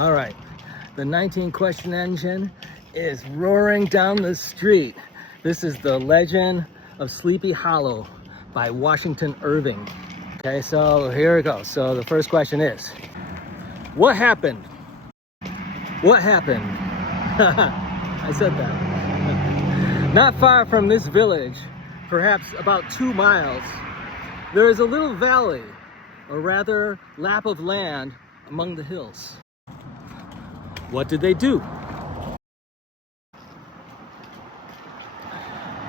All right, the 19 question engine is roaring down the street. This is The Legend of Sleepy Hollow by Washington Irving. Okay, so here we go. So the first question is, what happened? What happened? I said that. Not far from this village, perhaps about 2 miles, there is a little valley, or rather lap of land among the hills. What did they do?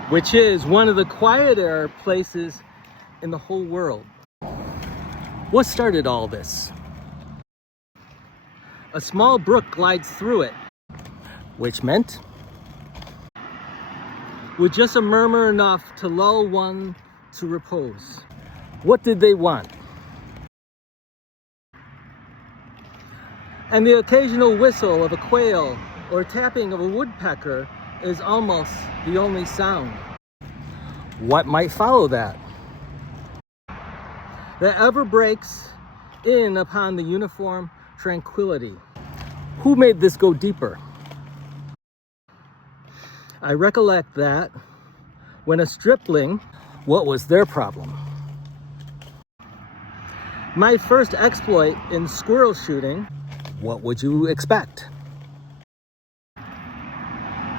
Which is one of the quieter places in the whole world. What started all this? A small brook glides through it, which meant with just a murmur enough to lull one to repose. What did they want? And the occasional whistle of a quail or tapping of a woodpecker is almost the only sound. What might follow that? That ever breaks in upon the uniform tranquility. Who made this go deeper? I recollect that when a stripling, what was their problem? My first exploit in squirrel shooting, what would you expect?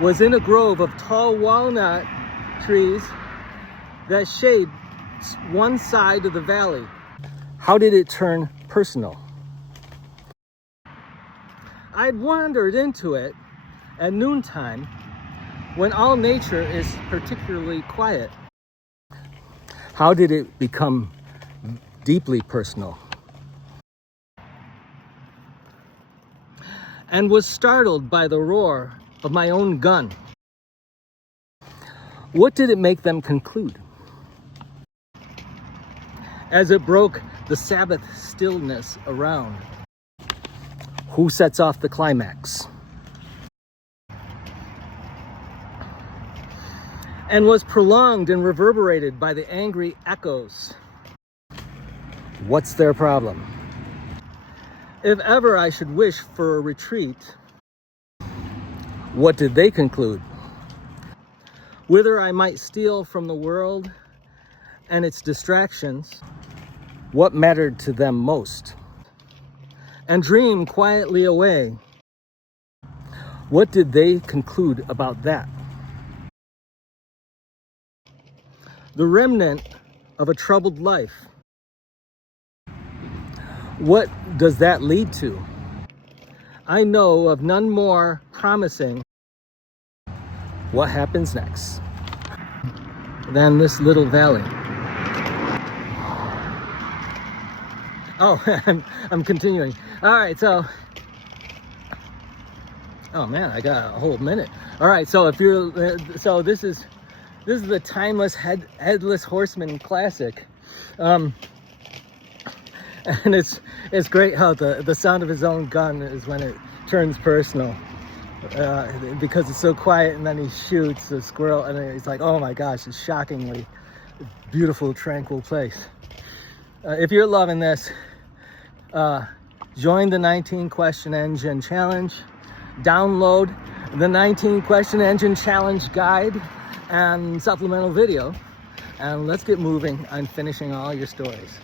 Was in a grove of tall walnut trees that shade one side of the valley. How did it turn personal? I'd wandered into it at noontime when all nature is particularly quiet. How did it become deeply personal? And was startled by the roar of my own gun. What did it make them conclude? As it broke the Sabbath stillness around. Who sets off the climax? And was prolonged and reverberated by the angry echoes. What's their problem? If ever I should wish for a retreat, what did they conclude? Whither I might steal from the world and its distractions, what mattered to them most? And dream quietly away. What did they conclude about that? The remnant of a troubled life. What does that lead to? I know of none more promising. What happens next than this little valley? Oh, I'm continuing. All right, so, oh man, I got a whole minute. All right, so if you're, so this is the timeless headless horseman classic, and it's great how the sound of his own gun is when it turns personal, because it's so quiet, and then he shoots a squirrel, and it's like, oh my gosh, it's shockingly beautiful, tranquil place. If you're loving this, join the 19 question engine challenge, download the 19 question engine challenge guide and supplemental video, and let's get moving on finishing all your stories.